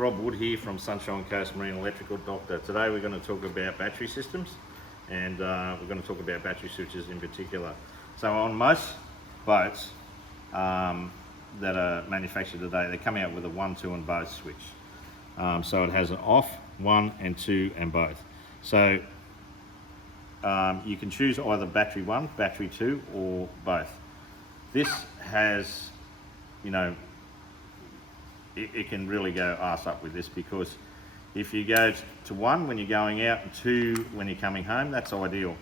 Rob Wood here from Sunshine Coast Marine Electrical Doctor. Today we're going to talk about battery systems, and we're going to talk about battery switches in particular. So on most boats that are manufactured today, they come out with a 1, 2 and both switch. So it has an off, 1 and 2 and both. So you can choose either battery 1, battery 2 or both. This has, you know, it can really go arse up with this, because if you go to 1 when you're going out and 2 when you're coming home, that's ideal.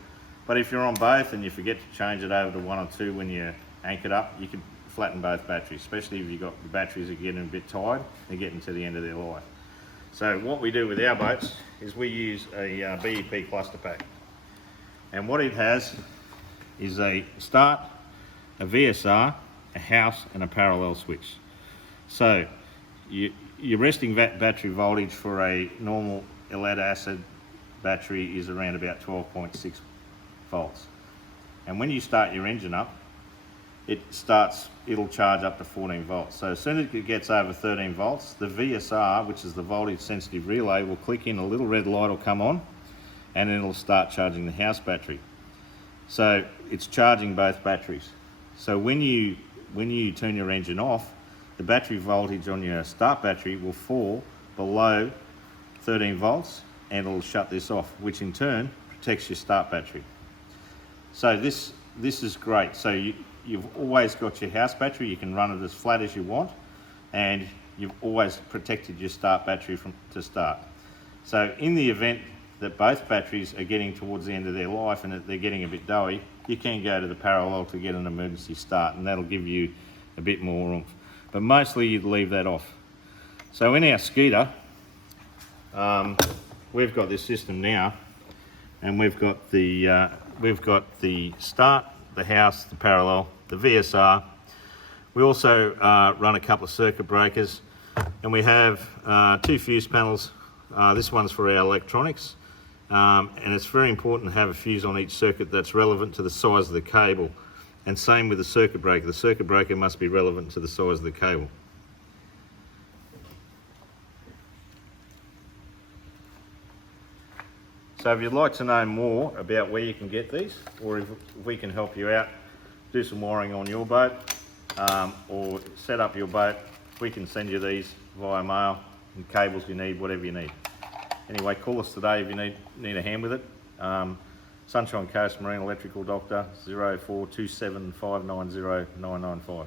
But if you're on both and you forget to change it over to 1 or 2 when you're anchored up, you can flatten both batteries, especially if you've got the batteries are getting a bit tired, they're getting to the end of their life. So what we do with our boats is we use a BEP cluster pack. And what it has is a start, a VSR, a house and a parallel switch. So your resting battery voltage for a normal lead acid battery is around about 12.6 volts. And when you start your engine up, it'll charge up to 14 volts. So as soon as it gets over 13 volts, the VSR, which is the voltage sensitive relay, will click in, a little red light will come on, and then it'll start charging the house battery. So it's charging both batteries. So when you turn your engine off, the battery voltage on your start battery will fall below 13 volts and it'll shut this off, which in turn protects your start battery. So this is great. So you've always got your house battery, you can run it as flat as you want, and you've always protected your start battery to start. So in the event that both batteries are getting towards the end of their life and that they're getting a bit doughy, you can go to the parallel to get an emergency start, and that'll give you a bit more oomph. But mostly you'd leave that off. So in our Skeeter, we've got this system now, and we've got the start, the house, the parallel, the VSR. We also run a couple of circuit breakers, and we have 2 fuse panels. This one's for our electronics, and it's very important to have a fuse on each circuit that's relevant to the size of the cable. And same with the circuit breaker. The circuit breaker must be relevant to the size of the cable. So if you'd like to know more about where you can get these, or if we can help you out, do some wiring on your boat, or set up your boat, we can send you these via mail, and cables you need, whatever you need. Anyway, call us today if you need a hand with it. Sunshine Coast Marine Electrical Doctor, 0427 590 995.